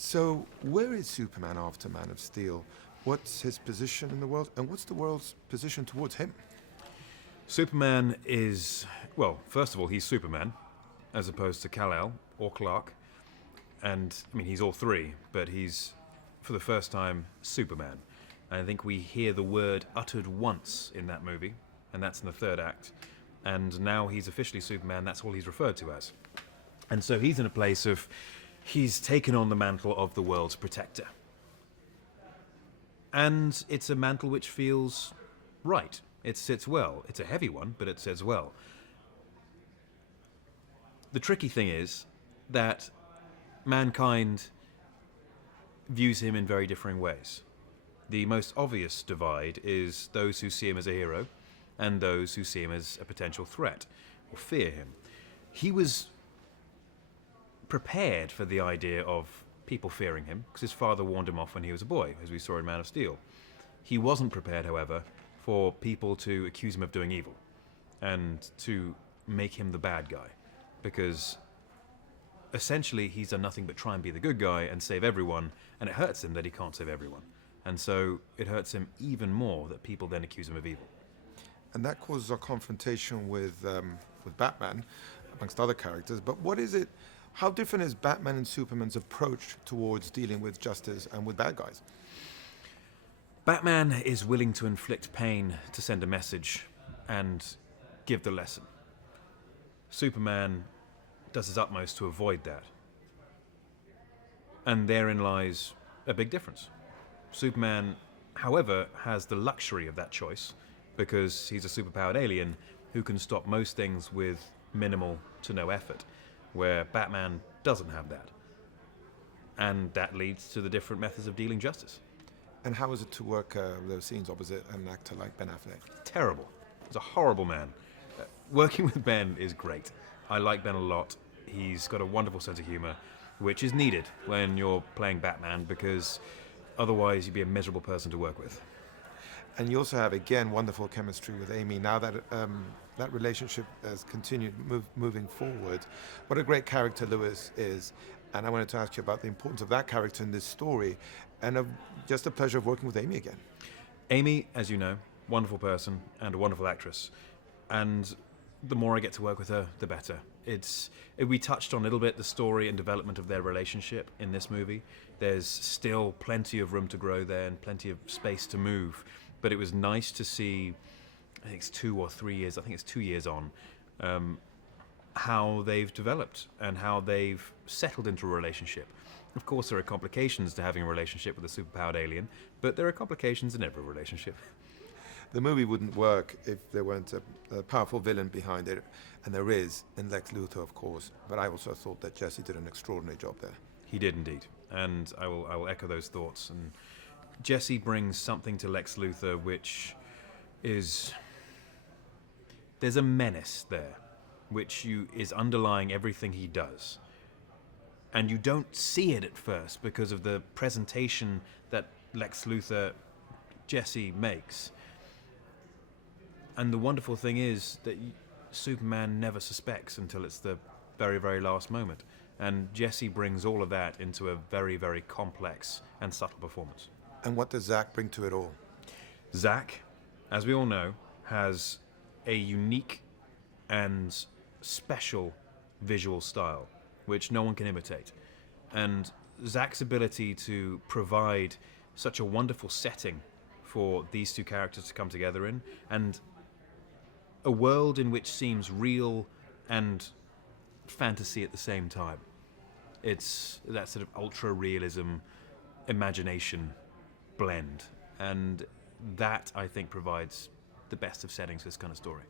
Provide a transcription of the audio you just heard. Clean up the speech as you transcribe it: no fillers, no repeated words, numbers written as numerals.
So, where is Superman after Man of Steel? What's his position in the world, and what's the world's position towards him? Superman is, well, first of all, he's Superman, as opposed to Kal-El or Clark. And, I mean, he's all three, but he's, for the first time, Superman. And I think we hear the word uttered once in that movie, and that's in the third act. And now he's officially Superman, that's all he's referred to as. And so he's in a place of, he's taken on the mantle of the world's protector. And it's a mantle which feels right. It sits well. It's a heavy one, but it sits well. The tricky thing is that mankind views him in very differing ways. The most obvious divide is those who see him as a hero and those who see him as a potential threat or fear him. He was prepared for the idea of people fearing him because his father warned him off when he was a boy, as we saw in Man of Steel. He wasn't prepared, however, for people to accuse him of doing evil and to make him the bad guy, because essentially he's done nothing but try and be the good guy and save everyone, and it hurts him that he can't save everyone. And so it hurts him even more that people then accuse him of evil. And that causes a confrontation with Batman, amongst other characters. But what is it? How different is Batman and Superman's approach towards dealing with justice and with bad guys? Batman is willing to inflict pain to send a message and give the lesson. Superman does his utmost to avoid that. And therein lies a big difference. Superman, however, has the luxury of that choice because he's a superpowered alien who can stop most things with minimal to no effort, where Batman doesn't have that. And that leads to the different methods of dealing justice. And how is it to work those scenes opposite an actor like Ben Affleck? Terrible. He's a horrible man. Working with Ben is great. I like Ben a lot. He's got a wonderful sense of humor, which is needed when you're playing Batman, because otherwise you'd be a miserable person to work with. And you also have, again, wonderful chemistry with Amy. Now that that relationship has continued moving forward, what a great character Lewis is. And I wanted to ask you about the importance of that character in this story, and of just the pleasure of working with Amy again. Amy, as you know, wonderful person and a wonderful actress. And the more I get to work with her, the better. We touched on a little bit the story and development of their relationship in this movie. There's still plenty of room to grow there and plenty of space to move. But it was nice to see, I think it's 2 or 3 years, I think it's 2 years on, how they've developed and how they've settled into a relationship. Of course, there are complications to having a relationship with a superpowered alien, but there are complications in every relationship. The movie wouldn't work if there weren't a powerful villain behind it, and there is, in Lex Luthor, of course. But I also thought that Jesse did an extraordinary job there. He did indeed, and I will echo those thoughts. And Jesse brings something to Lex Luthor which is... There's a menace there, which is underlying everything he does. And you don't see it at first because of the presentation that Lex Luthor, Jesse, makes. And the wonderful thing is that Superman never suspects until it's the very, very last moment. And Jesse brings all of that into a very, very complex and subtle performance. And what does Zack bring to it all? Zack, as we all know, has a unique and special visual style, which no one can imitate. And Zack's ability to provide such a wonderful setting for these two characters to come together in, and a world in which seems real and fantasy at the same time. It's that sort of ultra-realism, imagination blend. And that, I think, provides the best of settings for this kind of story.